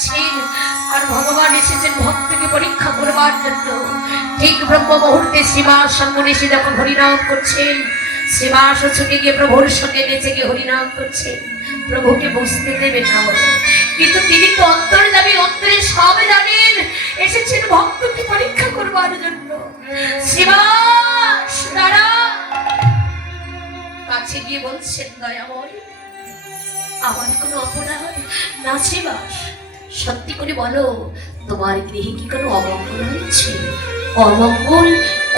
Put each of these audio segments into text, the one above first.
যাচ্ছেন আর ভগবান এসেছেন ভক্তকে পরীক্ষা করবার জন্য। ঠিক ব্রহ্ম মুহূর্তে শ্রীবাস সঙ্গে এসে যখন হরিনাম করছেন, শ্রীবাস ছুটে গিয়ে প্রভুর সঙ্গে নেচে গিয়ে হরিনাম করছেন, প্রভুকে বুঝতে দেবেন না বলে। কিন্তু তিনি তো অন্তরে যাবেন, অন্তরে সব জানেন, এসেছেন ভক্তকে পরীক্ষা করবার জন্য। শ্রীবাস দাঁড়া, কাছে গিয়ে বলছেন দয়াময় আমার কোনো অপরাধ না শ্রীবাস, সত্যি করে বলো তোমার গৃহে কি কোনো অমঙ্গল হয়েছে? অমঙ্গল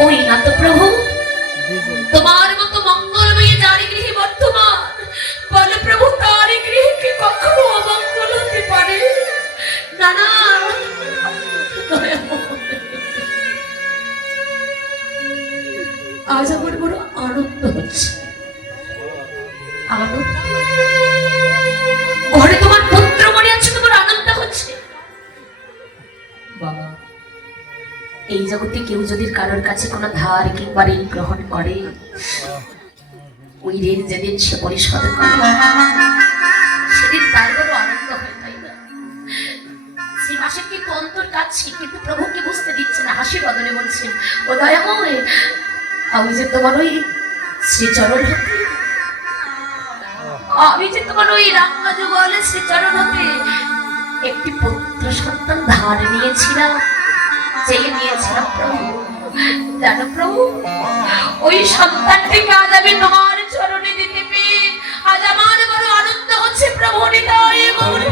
ওই না তো প্রভু, তোমার মতো মঙ্গলময়ী যার গৃহে বর্তমান, বলো প্রভু তার গৃহে কি কখনো অমঙ্গল হতে পারে? না না, আজ আমার বড় আনন্দ হচ্ছে। আনন্দ ঘরে তোমার পুত্র মনে আছে, তোমার আনন্দ হচ্ছে? বাবা, এই জগতে কেউ যদি কারোর কাছে কোনো ধার কিংবা ঋণ গ্রহণ করে, ওই ঋণ যেদিন সে পরিশোধ করে সেদিন তার বড় আনন্দ হয়, তাই না? সেই মাসে কিন্তু অন্তর কাছে, কিন্তু প্রভুকে বুঝতে দিচ্ছে না, হাসি বদলে বলছেন ও দয়াময় আমি যে তোমার ওই শ্রীচরণ হতে, আমি যে তোমার ওই রাঙ্গা যুগলে শ্রীচরণ হতে একটি পুত্র সন্তান ধার নিয়েছিলাম, চেয়ে নিয়েছিলাম প্রভু। জানো প্রভু, ওই সন্তানটিকে আজ আমি তোমার চরণে দিতে পেয়ে আজ আমার বড় আনন্দ হচ্ছে প্রভু। নিতাই গৌর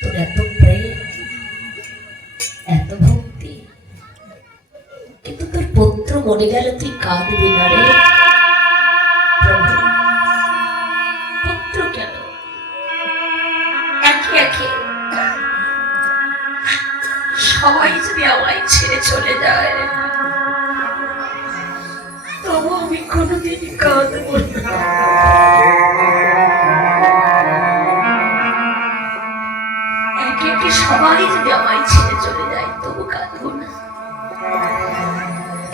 তোর এত প্রেম, এত ভক্তি, কিন্তু তোর পুত্র মরে গেল তুই কাঁদবি না রে প্রভু? পুত্র কেন, একে একে সবাই যদি আমায় ছেড়ে চলে যায়, তবু আমি কোনোদিন কাঁদবো না। সবাই যদি আমায় ছেড়ে চলে যায় তবু কাঁদবো না।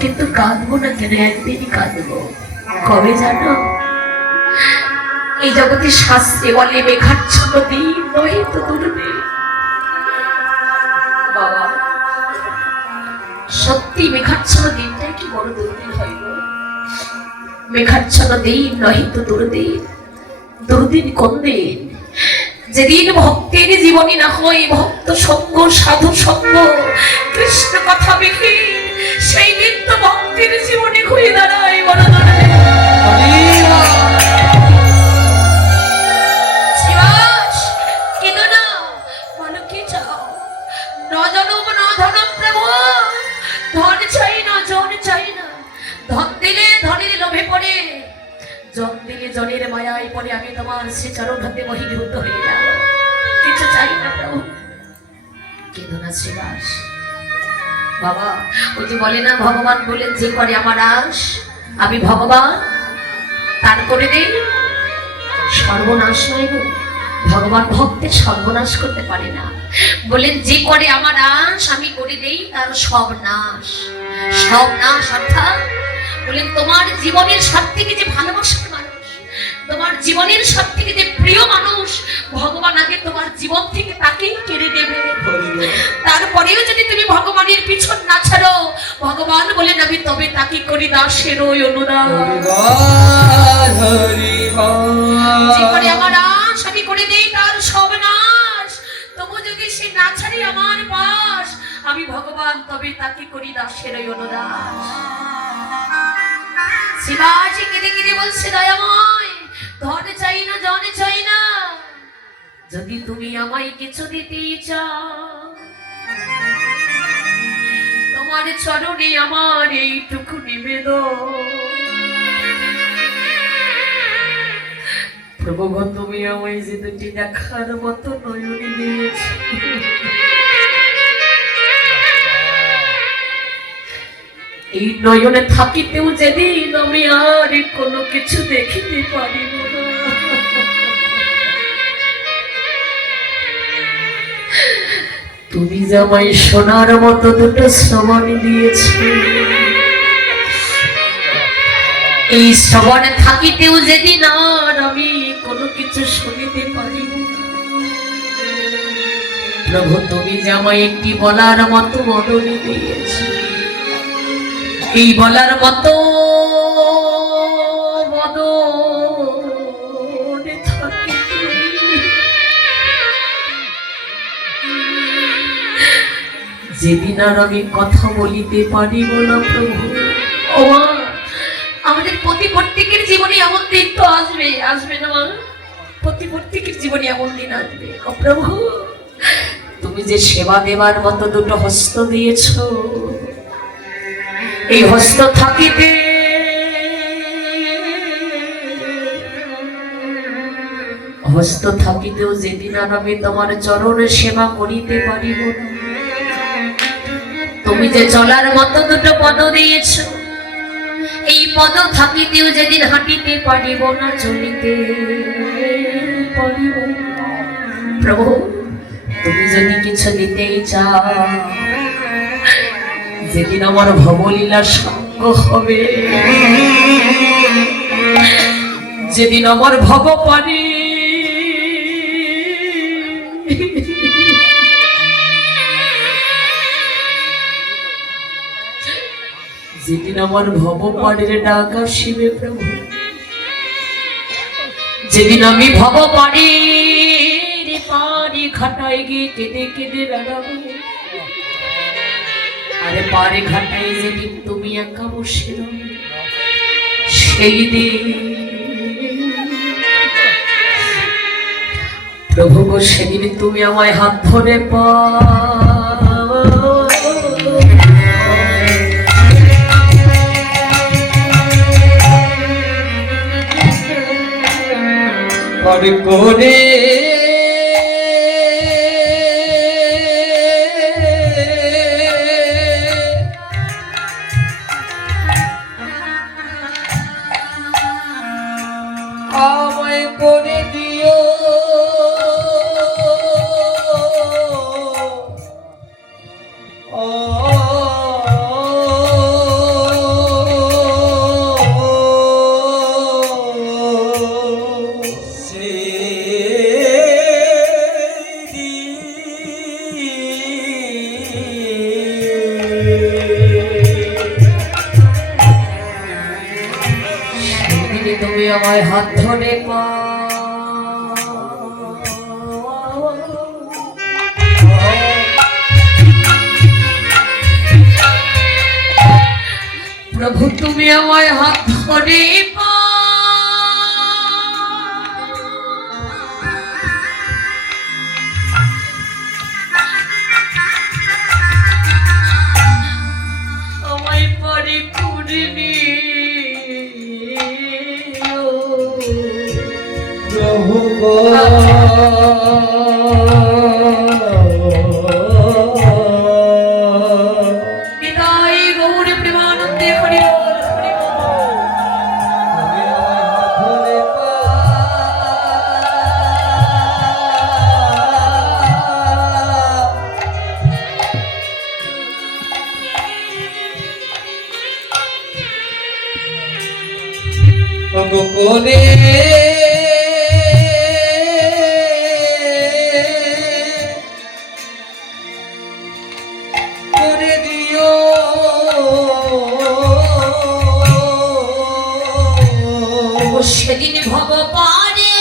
কিন্তু কাঁদবো না কেন, একদিনই কাঁদবো। কবে জানো? এই জগতে শাস্ত্রে বলে মেঘাচ্ছন্ন দিন নহে তো দুর্দিন। বাবা, সত্যি মেঘাচ্ছন্ন দিনটাই কি বড় দুর্দিন হইল? মেঘাচ্ছন্ন দিন নহে তো দুর্দিন। দুর্দিন কোন দিন? যেদিন ভক্তের জীবনী না হয় ভক্ত সঙ্গ, সাধু সঙ্গ, কৃষ্ণ কথা বিহীন, সেই দিন তো ভক্তের জীবনে ঘুরে দাঁড়ায় বড় দাঁড়ায়। শ্রীবাস কেন না, বলো কি চাও? ন জনম ন ধনম প্রভু, ধন চাই না, জন চাই না। ধন দিলে ধনের লোভে পড়ে, জন দিলে জনের মায়ায় পড়ে আমি তোমার শ্রীচরণ হাতে বহির্ভূত হয়ে যাব। কিছু চাই না প্রভু। কেঁদো না শ্রীবাস। বাবা, ওই যে বলে না ভগবান বলেন যে করে আমার আশ আমি ভগবান তার করে দেই সর্বনাশ নয় গো। ভগবান ভক্তের সর্বনাশ করতে পারে না। বলেন যে করে আমার আশ আমি করে দেই তার সব নাশ। সব নাশ অর্থাৎ বলেন তোমার জীবনের সব থেকে যে ভালোবাসার মানুষ, তোমার জীবনের সব থেকে যে প্রিয় মানুষ, ভগবান আগে তোমার জীবন থেকে তাকেই কেড়ে নেবে। তারপরেও যদি তুমি ভগবানের পিছন না ছাড়ো, ভগবান বলেন আমি তবে তাকে করি দাসের ওই অনুদান। যে করে আমার আশ আমি করে দেই তার সব নাশ, তবু যদি সে না ছাড়ি আমার আমি ভগবান, তবে তাকে করি দাসের অনুদাস। শিবাজি কেঁদে কেঁদে বলছে, দয়াময়, ধন চাই না, জন চাই না, যদি তুমি আমায় কিছু দিতেই চাও, তোমার চরণে আমার এইটুকু নিবেদন। প্রভু গো, তুমি আমায় যে দুটি দেখার মতো নয়ন দিয়েছ, এই নয়নে থাকিতেও যেদিন আমি আর কোনো কিছু দেখিতে পারিব না, তুমি যে আমায় সোনার মতো দুটো শ্রবণ দিয়েছ, এই শ্রবণে থাকিতেও যেদিন আর আমি কোনো কিছু শুনিতে পারিব না, প্রভু তুমি যে আমায় একটি বলার মতো বদলি দিয়েছ, এই বলার মতো বদনে থাকিতে যেদিন আর আমি কথা বলিতে পারিব না, প্রভু ও মা, আমাদের প্রত্যেকের জীবনে এমন দিন তো আসবে, আসবে না মা? প্রত্যেকের জীবনে এমন দিন আসবে। ও প্রভু, তুমি যে সেবা দেবার মতো দুটো হস্ত দিয়েছ, এই হস্ত থাকিতে হস্ত থাকিতেও যেদিন আর আমি তোমার চরণে সেবা করিতে পারিব না, তুমি যে চলার মতো দুটো পদ দিয়েছ, এই পদ থাকিতেও যেদিন হাঁটিতে পারিব না, চলিতে পারিব না, প্রভু তুমি যদি কিছু দিতেই চাও, যেদিন আমার ভবলীলার সঙ্গ হবে, যেদিন আমার ভগবানী যেদিন আমার ভবপাড়ির ডাক আসিবে, প্রভু যেদিন আমি ভবপাড়ির পাড়ি ঘাটায় গিয়ে কেঁদে কেঁদে বেড়াবো, আরে পাড়ে ঘাটায় যেদিন তুমি একা বসে রবে, সেই দিন প্রভু গো, সেদিন তুমি আমায় হাত ধরে করে আমায় করে দিও, তুমি আমায় হাত ধরে প্রভু, তুমি আমায় হাত ধরে আমায় পরে করে প্রভু বিদায় গৌর প্রেমানন্দে হরি করে দিও, সেদিন ভগবানে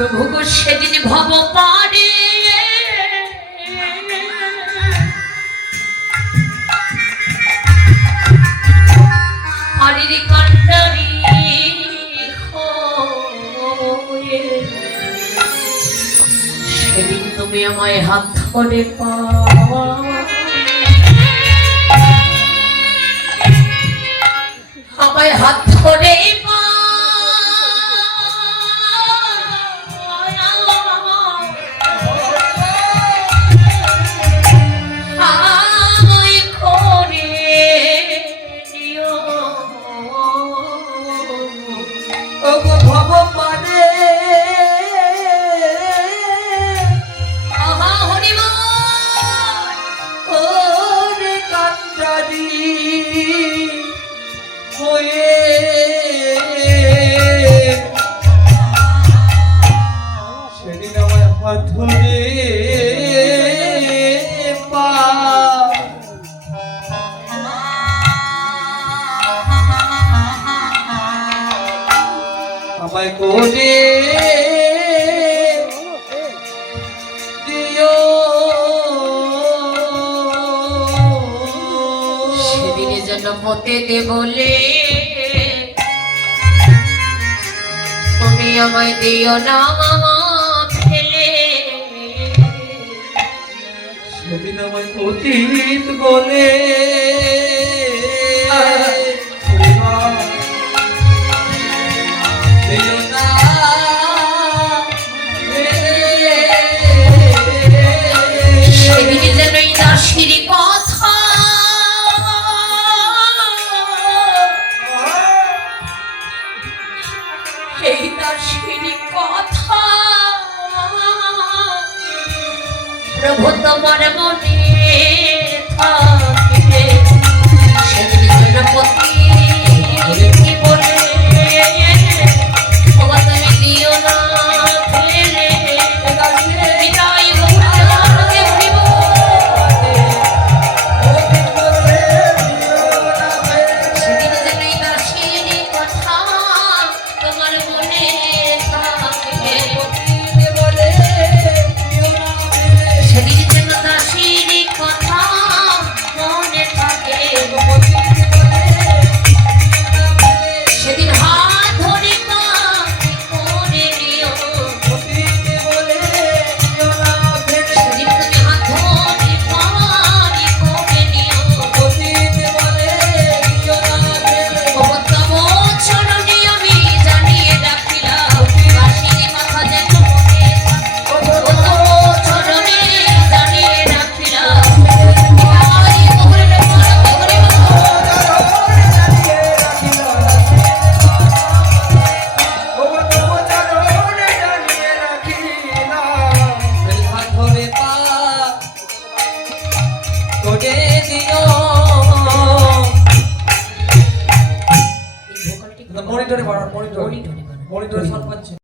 প্রভু গো সেদিন ভব পারে হরির কান্ডারি হয়ে সেদিন তুমি আমায় হাত ধরে পাওয়া আমায় হাত ধরে সেদিন আমার হাত ধরে আমায় কোলে দিও সেদিনে যেন হতে দে বলে তুমি আমায় দিও না ফেলে সেদিন আমায় অতীত বলে দিও না সেদিনে যেন এই দাসির কথা এই দাসির কথা প্রভু তোমার মনে থাকে সেদিন যেন পতি বলে ওবা তুমি দিও না ফেলে বিদায় গৌরকে উড়িব সেদিন যেন এই দাসির কথা তোমার মনে থাকে সেদিন যেন দাসির কথা মনে থাকে সেদিন হাত ধরে পানি করে নিও সেদিন তুমি হাত ধরে পানি করে নিও তব চরণে আমি জানিয়ে রাখিলাম দাসির কথা যেন মনে থাকে তব চরণে জানিয়ে রাখিলাম বিদায় গৌরকে মনিটরে মনিটরে সব পাচ্ছে।